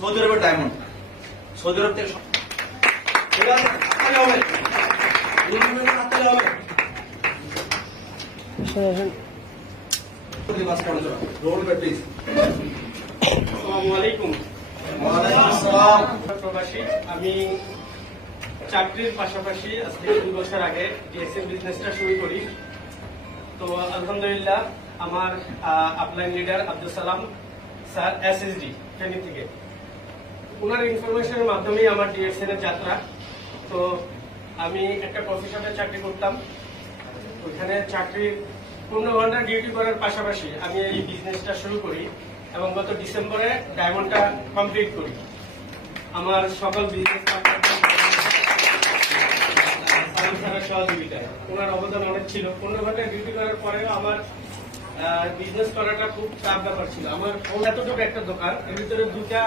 Saudi আরবের diamond, Saudi আরব থেকে ঠিক আছে, হাততালি হবে, হাততালি হবে। আসসালামু আলাইকুম। ওয়ালাইকুম আসসালাম। প্রবাসী, আমি চাকরির পাশাপাশি আজ থেকে 2 বছর আগে ডিএসএম বিজনেসটা শুরু করি। তো আলহামদুলিল্লাহ আমার upline leader Abdul Salam sir SSD training থেকে, ওনার ইনফরমেশনের মাধ্যমেই আমার ডিএসএন এর যাত্রা। তো আমি একটা কফি শপে চাকরি করতাম, ওইখানে চাকরির 15 ঘন্টা ডিউটি করার পাশাপাশি আমি এই বিজনেসটা শুরু করি এবং গত ডিসেম্বরে ডায়মন্ডটা কমপ্লিট করি। আমার সকল বিজনেস সহযোগিতায় ওনার অবদান অনেক ছিল। 15 ঘন্টা ডিউটি করার পরেও আমার বিজনেস করাটা খুব চাপ ব্যাপার ছিল। আমার এতটুকু একটা দোকান, এর ভিতরে 2টা